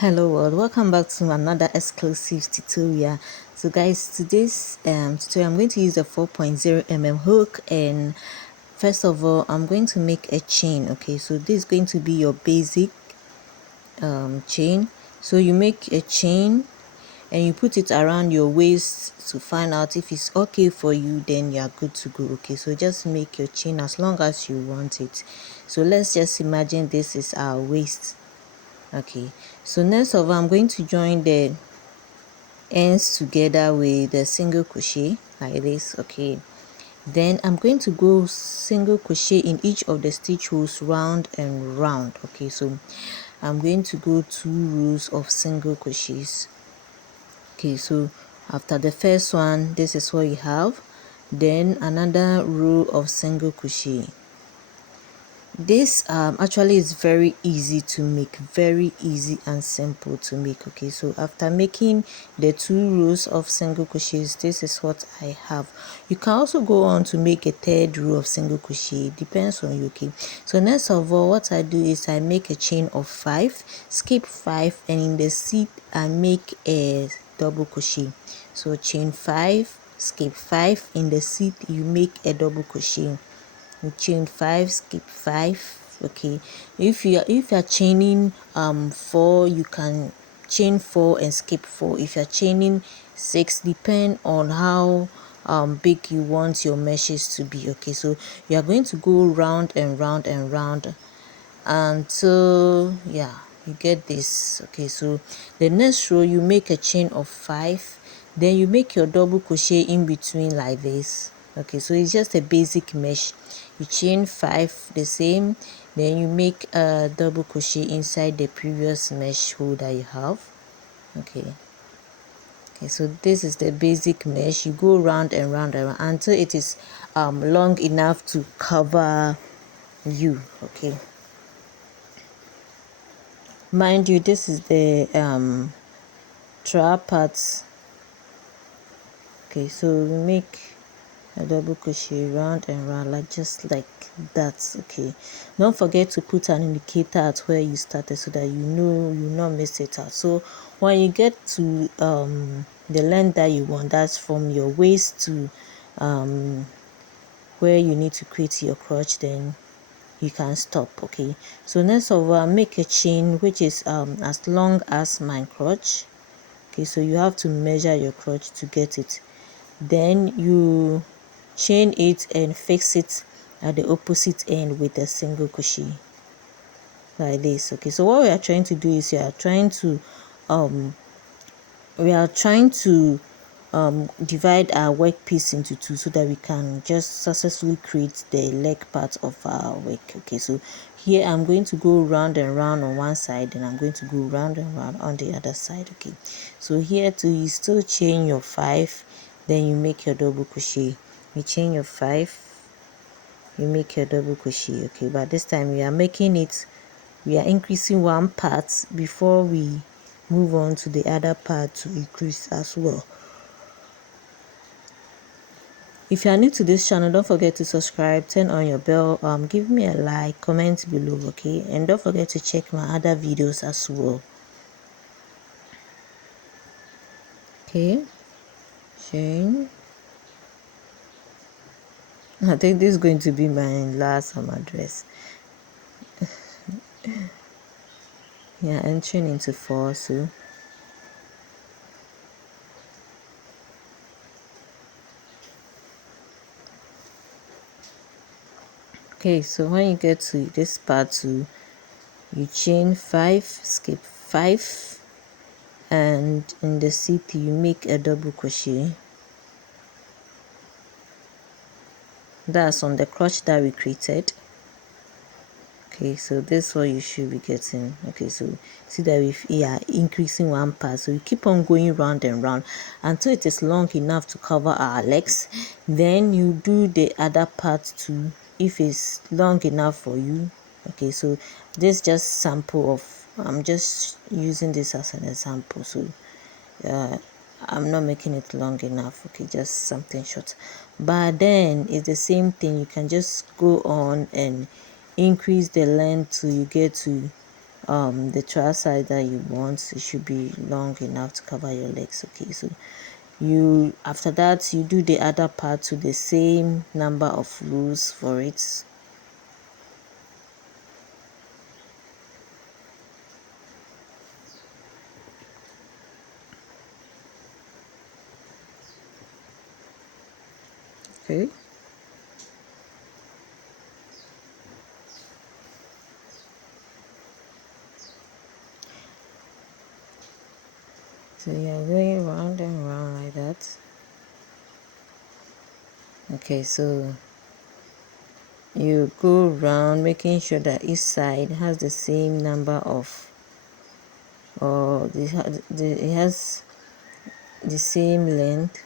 Hello world, welcome back to another exclusive tutorial. So guys, today's tutorial I'm going to use a 4.0 hook, and first of all I'm going to make a chain. Okay, so this is going to be your basic chain. So you make a chain and you put it around your waist to find out if it's okay for you, then you are good to go. Okay, so just make your chain as long as you want it. So let's just imagine this is our waist. Okay, so next of all I'm going to join the ends together with a single crochet like this. Okay, then I'm going to go single crochet in each of the stitch holes round and round. Okay, so I'm going to go 2 rows of single crochets. Okay, so after the first one, this is what you have, then another row of single crochet. This actually is very easy to make, very easy and simple to make. Okay, so after making the 2 rows of single crochets, this is what I have. You can also go on to make a 3rd row of single crochet, it depends on you. Okay, so next of all what I do is I make a chain of 5, skip 5, and in the seat I make a double crochet. So chain 5, skip 5, in the seat you make a double crochet. You chain 5, skip 5. Okay, if you're chaining 4, you can chain 4 and skip 4. If you're chaining 6, depend on how big you want your meshes to be. Okay, so you are going to go round and round and round until you get this. Okay, so the next row you make a chain of 5, then you make your double crochet in between like this. Okay, so it's just a basic mesh. You chain 5 the same, then you make a double crochet inside the previous mesh hole that you have. Okay, so this is the basic mesh. You go round and round and round until it is long enough to cover you. Okay, mind you, this is the trap parts. Okay, so we make a double crochet round and round, like just like that. Okay, don't forget to put an indicator at where you started so that you know you not miss it out. So when you get to the length that you want, that's from your waist to where you need to create your crotch, then you can stop. Okay, so next of all make a chain which is as long as my crotch. Okay, so you have to measure your crotch to get it, then you chain it and fix it at the opposite end with a single crochet like this. Okay, so what we are trying to do is we are trying to divide our work piece into 2 so that we can just successfully create the leg part of our work. Okay, so here I'm going to go round and round on one side, and I'm going to go round and round on the other side. Okay, so here too you still chain your 5, then you make your double crochet. You chain your 5, you make your double crochet. Okay, but this time we are increasing one part before we move on to the other part to increase as well. If you are new to this channel, don't forget to subscribe, turn on your bell, give me a like, comment below. Okay, and don't forget to check my other videos as well. Okay, chain. I think this is going to be my last summer dress. Yeah, entering into 4. So okay, so when you get to this part 2, you chain 5, skip 5, and in the seat you make a double crochet. That's on the crotch that we created. Okay, so this is what you should be getting. Okay, so see that we are increasing one part, so you keep on going round and round until it is long enough to cover our legs. Then you do the other part too if it's long enough for you. Okay, so this just sample of, I'm just using this as an example, so I'm not making it long enough. Okay, just something short, but then it's the same thing. You can just go on and increase the length till you get to the trouser that you want. It should be long enough to cover your legs. Okay, so you, after that, you do the other part to the same number of rows for it. Okay, so you're going round and round like that. Okay, so you go round, making sure that each side has the same number of, or it has the same length.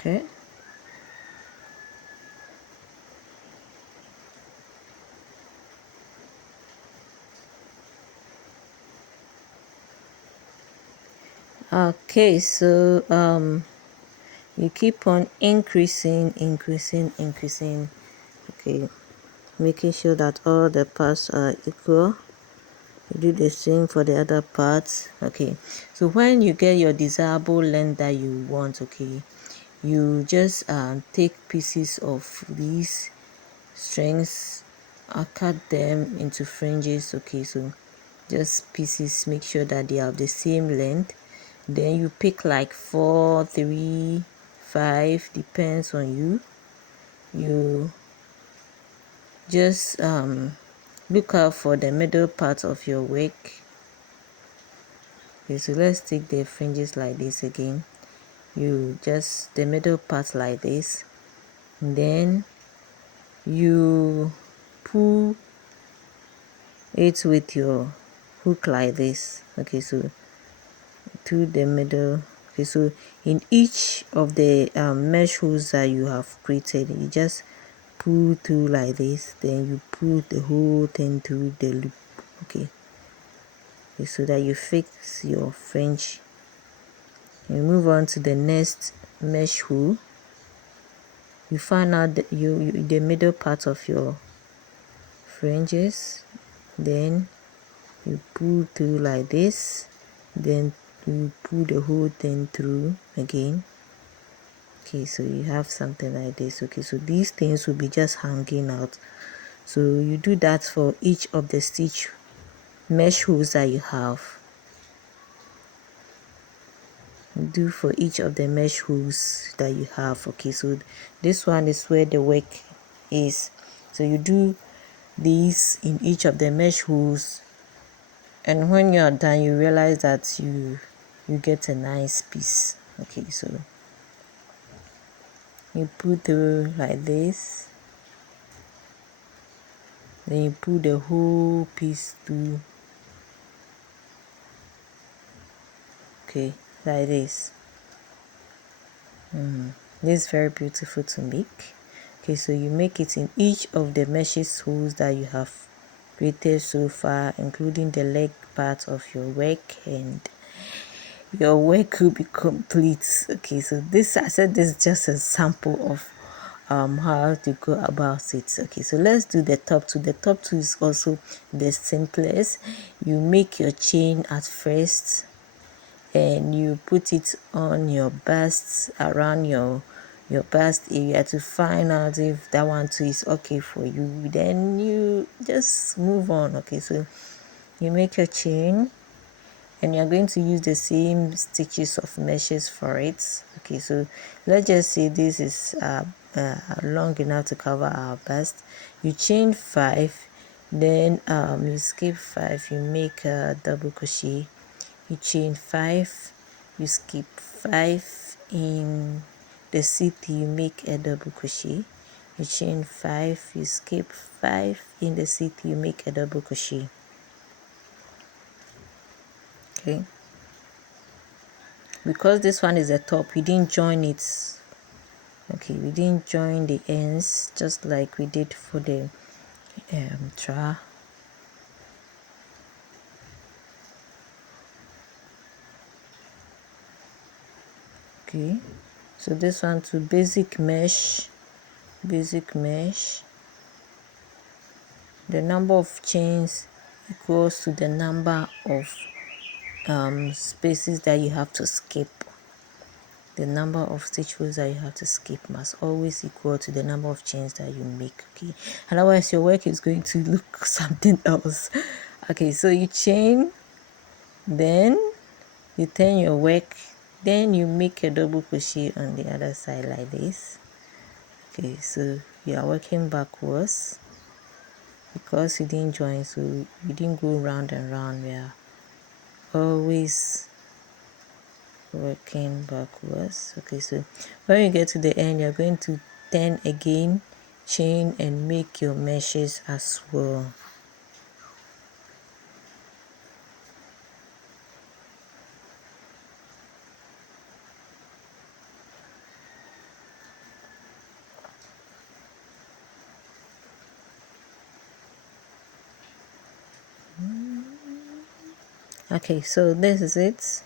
Okay, okay, so you keep on increasing. Okay, making sure that all the parts are equal. You do the same for the other parts. Okay, so when you get your desirable length that you want, okay, you just take pieces of these strings, cut them into fringes. Okay, so just pieces, make sure that they have the same length. Then you pick like 4, 3, 5, depends on you. You just look out for the middle part of your work. Okay, so let's take the fringes like this again. You just the middle part like this, and then you pull it with your hook like this. Okay, so to the middle. Okay, so in each of the mesh holes that you have created, you just pull through like this, then you pull the whole thing through the loop. Okay, so that you fix your fringe. You move on to the next mesh hole. You find out that the middle part of your fringes, then you pull through like this, then you pull the whole thing through again. Okay, so you have something like this. Okay, so these things will be just hanging out. So you do that for each of the stitch mesh holes that you have. Do for each of the mesh holes that you have. Okay, so this one is where the work is. So you do these in each of the mesh holes, and when you are done, you realize that you get a nice piece. Okay, so you put through like this, then you put the whole piece through. Okay, like this. This is very beautiful to make. Okay, so you make it in each of the meshes holes that you have created so far, including the leg part of your work, and your work will be complete. Okay, so this, I said, this is just a sample of how to go about it. Okay, so let's do the top two. The top two is also the simplest. You make your chain at first, and you put it on your bust, around your bust area, to find out if that one too is okay for you. Then you just move on. Okay, so you make your chain, and you're going to use the same stitches of meshes for it. Okay, so let's just say this is long enough to cover our bust. You chain 5, then you skip 5, you make a double crochet. You chain 5, you skip 5, in the city you make a double crochet. You chain 5, you skip 5, in the city you make a double crochet. Okay, because this one is a top, you didn't join it Okay, we didn't join the ends just like we did for the tra. Okay, so this one to basic mesh. The number of chains equals to the number of spaces that you have to skip. The number of stitch rows that you have to skip must always equal to the number of chains that you make. Okay, otherwise your work is going to look something else. Okay, so you chain, then you turn your work, then you make a double crochet on the other side like this. Okay, so you are working backwards because you didn't join, so you didn't go round and round. We are always working backwards. Okay, so when you get to the end, you're going to turn again, chain, and make your meshes as well. Okay, so this is it.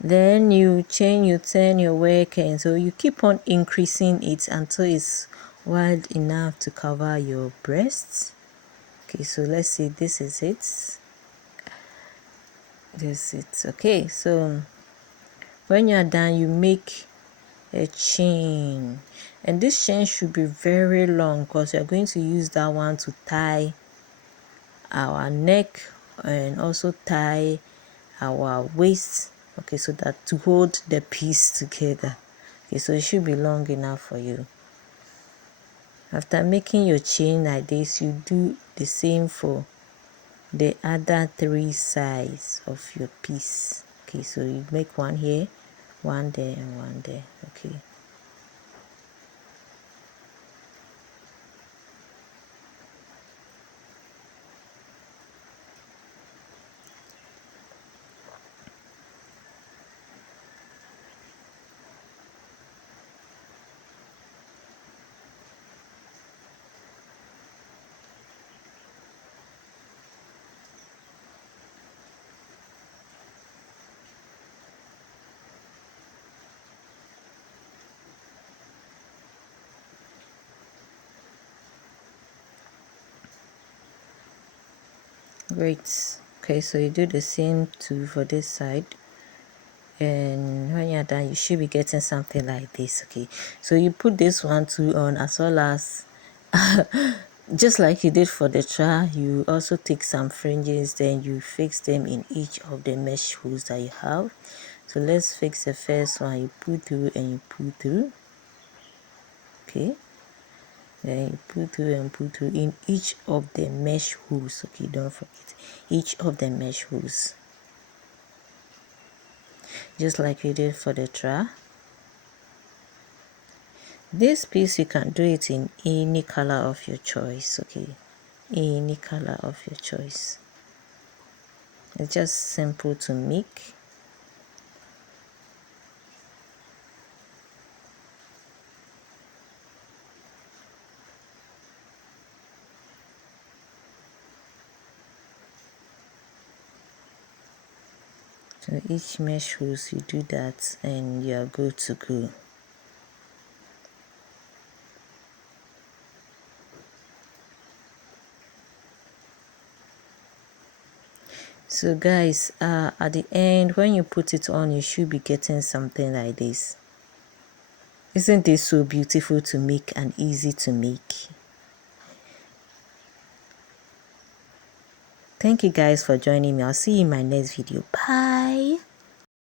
Then you chain, you turn your work, and so you keep on increasing it until it's wide enough to cover your breasts. Okay, so let's see, this is it. Okay, so when you're done, you make a chain, and this chain should be very long because you're going to use that one to tie our neck and also tie our waist. Okay, so that to hold the piece together. Okay, so it should be long enough for you. After making your chain like this, you do the same for the other 3 sides of your piece. Okay, so you make one here, one there, and one there. Okay, great. Okay, so you do the same too for this side, and when you're done, you should be getting something like this. Okay, so you put this one too on, as well as just like you did for the tra, you also take some fringes, then you fix them in each of the mesh holes that you have. So let's fix the first one. You pull through and you pull through. Okay, then you pull through and pull through in each of the mesh holes. Okay, don't forget each of the mesh holes, just like we did for the tra. This piece, you can do it in any color of your choice. Okay, any color of your choice. It's just simple to make. So each mesh holes, you do that and you are good to go. So guys, at the end, when you put it on, you should be getting something like this. Isn't this so beautiful to make and easy to make? Thank you guys for joining me. I'll see you in my next video. Bye.